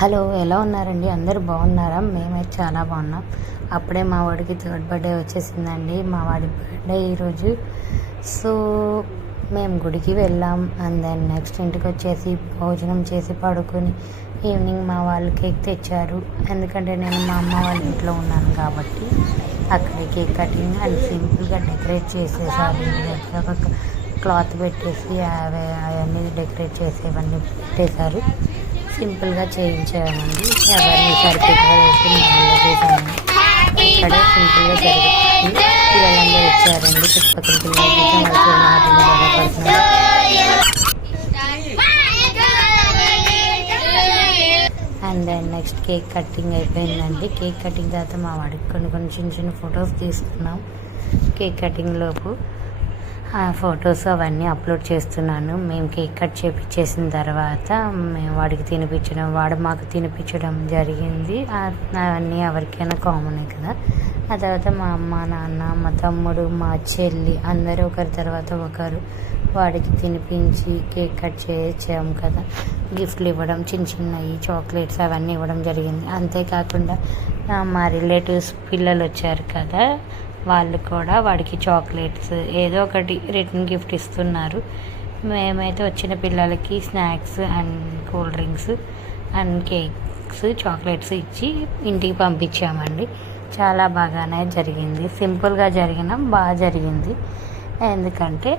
Hello, ఎలా ఉన్నారండి? అందరూ బాగున్నారా? మేమైతే చాలా బాగున్నాం. అప్పుడే మా వాడికి థర్డ్ బర్త్డే వచ్చేసిందండి. మా వాడి బర్త్డే ఈరోజు. సో మేము గుడికి వెళ్ళాం. అండ్ దెన్ నెక్స్ట్ ఇంటికి వచ్చేసి భోజనం చేసి పడుకొని ఈవినింగ్ మా వాళ్ళు కేక్ తెచ్చారు. ఎందుకంటే నేను మా అమ్మ వాళ్ళ ఇంట్లో ఉన్నాను కాబట్టి అక్కడ కేక్ కటింగ్ అండ్ సింపుల్గా డెకరేట్ చేసేసారు. ఇంటి దగ్గర ఒక క్లాత్ పెట్టేసి అవన్నీ డెకరేట్ చేసేవన్నీ పెట్టేశారు. సింపుల్గా చేయించామండి. అవన్నీ సరిపెట్టుగా వేసి చేసాము. ఇక్కడ సింపుల్గా జరుగుతుంది. పిల్లలందరూ వచ్చారండి. చుట్టుపక్కల పిల్లలు బాధపడుతున్నారు. And then next cake cutting అయిపోయిందండి. కేక్ కటింగ్ తర్వాత మా వాడికి కొన్ని చిన్న చిన్న ఫొటోస్ తీసుకున్నాం. కేక్ కటింగ్ లోపు ఆ ఫొటోస్ అవన్నీ అప్లోడ్ చేస్తున్నాను. మేము కేక్ కట్ చేపించేసిన తర్వాత మేము వాడికి తినిపించడం, వాడు మాకు తినిపించడం జరిగింది. అవన్నీ ఎవరికైనా కామనే కదా. ఆ తర్వాత మా అమ్మ, నాన్న, మా తమ్ముడు, మా చెల్లి అందరూ ఒకరి తర్వాత ఒకరు వాడికి తినిపించి కేక్ కట్ చేయించాము కదా. గిఫ్ట్లు ఇవ్వడం, చిన్నవి చాక్లెట్స్ అవన్నీ ఇవ్వడం జరిగింది. అంతేకాకుండా మా రిలేటివ్స్ పిల్లలు వచ్చారు కదా, వాళ్ళు కూడా వాడికి చాక్లెట్స్ ఏదో ఒకటి రిటర్న్ గిఫ్ట్ ఇస్తున్నారు. మేమైతే వచ్చిన పిల్లలకి snacks and cool drinks and cakes, chocolates ఇచ్చి ఇంటికి పంపించామండి. చాలా బాగానే జరిగింది. సింపుల్గా జరిగిన బాగా జరిగింది. ఎందుకంటే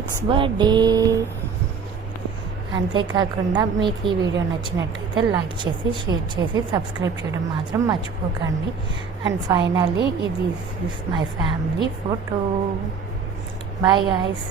ఇట్స్ బర్త్డే. అంతేకాకుండా మీకు ఈ వీడియో నచ్చినట్లయితే లైక్ చేసి, షేర్ చేసి, సబ్స్క్రైబ్ చేయడం మాత్రం మర్చిపోకండి. అండ్ ఫైనల్లీ ఇది is my family photo. Bye guys.